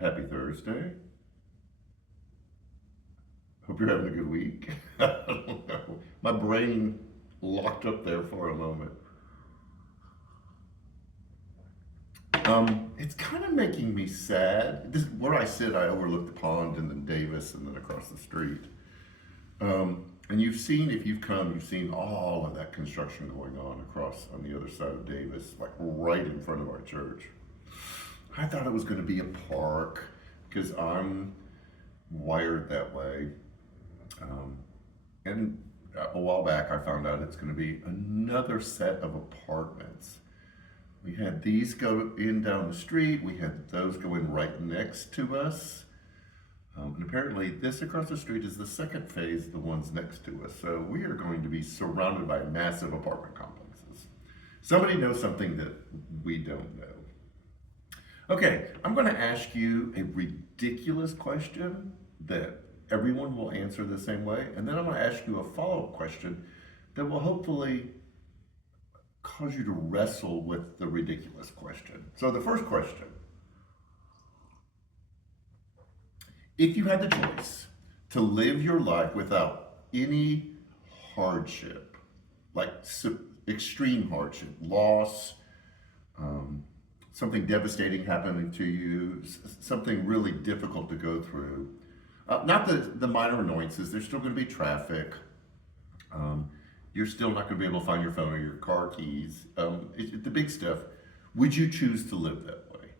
Happy Thursday. Hope you're having a good week. I don't know. My brain locked up there for a moment. It's kind of making me sad. Where I sit, I overlook the pond and then Davis and then across the street. And you've seen, if you've come, you've seen all of that construction going on across on the other side of Davis, like right in front of our church. I thought it was going to be a park because I'm wired that way. Um, and a while back, I found out it's going to be another set of apartments. We had these go in down the street, we had those go in right next to us. And apparently, this across the street is the second phase of the ones next to us. So we are going to be surrounded by massive apartment complexes. Somebody knows something that we don't know. Okay, I'm going to ask you a ridiculous question that everyone will answer the same way, and then I'm going to ask you a follow up question that will hopefully cause you to wrestle with the ridiculous question. So, the first question: if you had the choice to live your life without any hardship, like extreme hardship, loss, um, something devastating happening to you, something really difficult to go through. Not the minor annoyances, there's still going to be traffic. Um, you're still not going to be able to find your phone or your car keys. The big stuff. Would you choose to live that way?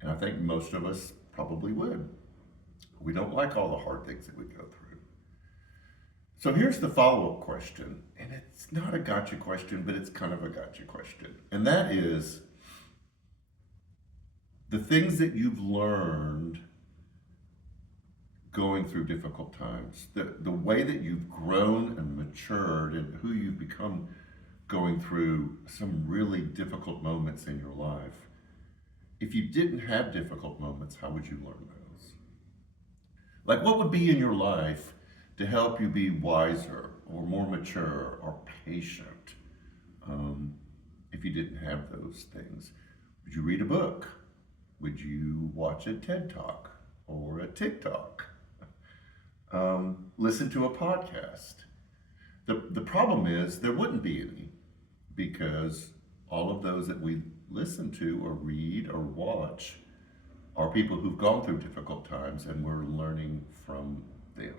And I think most of us probably would. We don't like all the hard things that we go through. So here's the follow up question, and it's not a gotcha question, but it's kind of a gotcha question. And that is the things that you've learned going through difficult times, the way that you've grown and matured, and who you've become going through some really difficult moments in your life. If you didn't have difficult moments, how would you learn those? Like, what would be in your life to help you be wiser or more mature or patient if you didn't have those things? Would you read a book? Would you watch a TED Talk or a TikTok? Listen to a podcast? The problem is there wouldn't be any because all of those that we listen to or read or watch are people who've gone through difficult times and we're learning from them.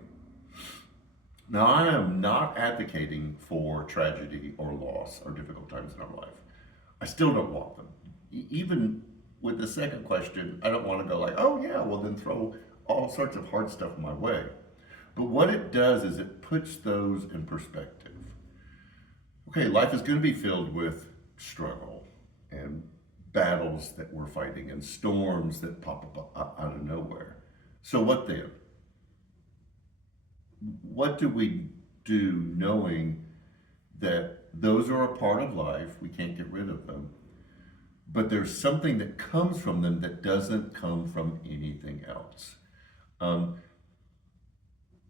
Now, I am not advocating for tragedy or loss or difficult times in our life. I still don't want them. Even with the second question, I don't want to go like, oh yeah, well then throw all sorts of hard stuff my way. But what it does is it puts those in perspective. Okay, life is going to be filled with struggle and battles that we're fighting and storms that pop up out of nowhere. So, what then? What do we do knowing that those are a part of life? We can't get rid of them. But there's something that comes from them that doesn't come from anything else. Um,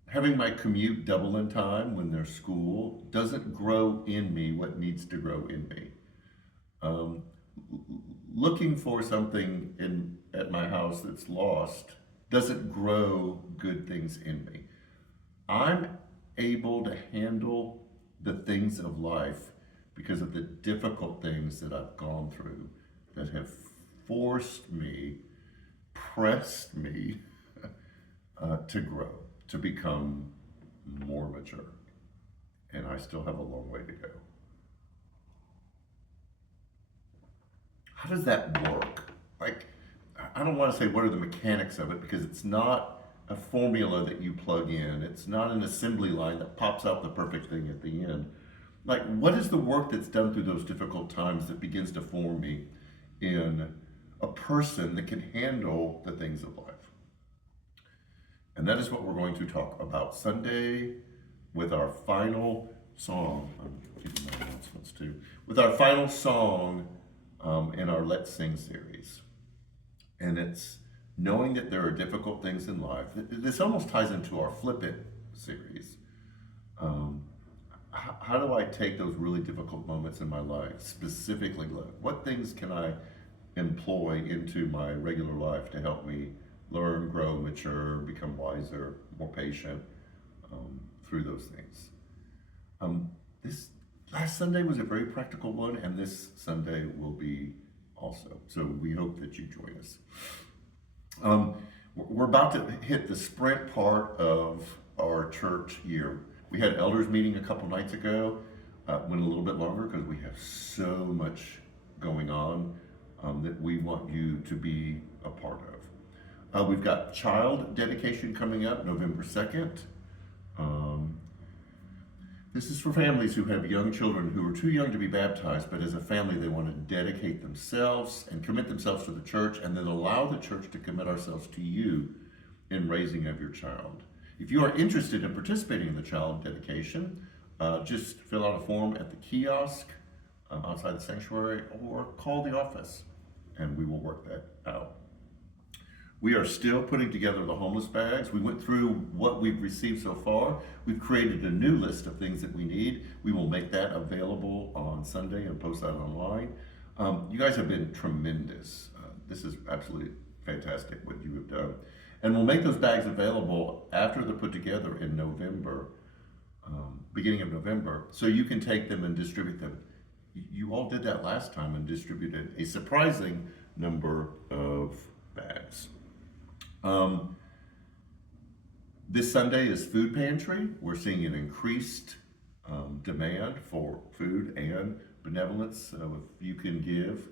Having my commute double in time when there's school doesn't grow in me what needs to grow in me. Um, Looking for something in at my house that's lost doesn't grow good things in me. I'm able to handle the things of life because of the difficult things that I've gone through that have forced me, pressed me to grow, to become more mature. And I still have a long way to go. How does that work? Like, I don't want to say what are the mechanics of it because it's not a formula that you plug in. It's not an assembly line that pops out the perfect thing at the end. Like, what is the work that's done through those difficult times that begins to form me in a person that can handle the things of life? And that is what we're going to talk about Sunday with our final song. I'm giving my announcements too. With our final song in our Let's Sing series. And it's knowing that there are difficult things in life. This almost ties into our Flip It series. Um, how do I take those really difficult moments in my life, specifically, what things can I employ into my regular life to help me learn, grow, mature, become wiser, more patient through those things. This last Sunday was a very practical one, and this Sunday will be also. So we hope that you join us. We're about to hit the sprint part of our church year. We had elders meeting a couple nights ago. Went a little bit longer because we have so much going on that we want you to be a part of. We've got child dedication coming up November 2nd. This is for families who have young children who are too young to be baptized, but as a family they want to dedicate themselves and commit themselves to the church, and then allow the church to commit ourselves to you in raising of your child. If you are interested in participating in the child dedication, just fill out a form at the kiosk outside the sanctuary, or call the office and we will work that out. We are still putting together the homeless bags. We went through what we've received so far. We've created a new list of things that we need. We will make that available on Sunday and post that online. You guys have been tremendous. This is absolutely fantastic what you have done. And we'll make those bags available after they're put together in November, beginning of November, so you can take them and distribute them. You all did that last time and distributed a surprising number of bags. This Sunday is Food Pantry. We're seeing an increased demand for food and benevolence. If you can give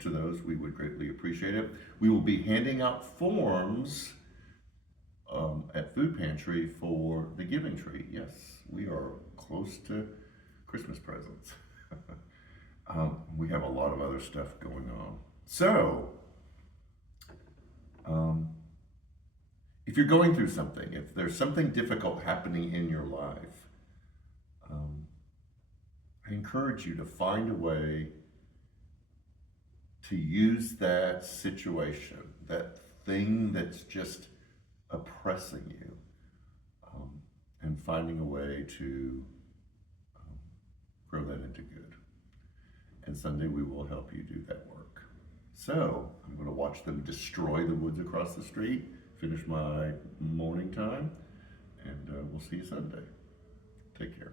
to those, we would greatly appreciate it. We will be handing out forms at Food Pantry for the Giving Tree. Yes, we are close to Christmas presents. We have a lot of other stuff going on. So, if you're going through something, if there's something difficult happening in your life, I encourage you to find a way to use that situation, that thing that's just oppressing you, and finding a way to grow that into good. And Sunday we will help you do that work. So I'm going to watch them destroy the woods across the street, finish my morning time, and we'll see you Sunday. Take care.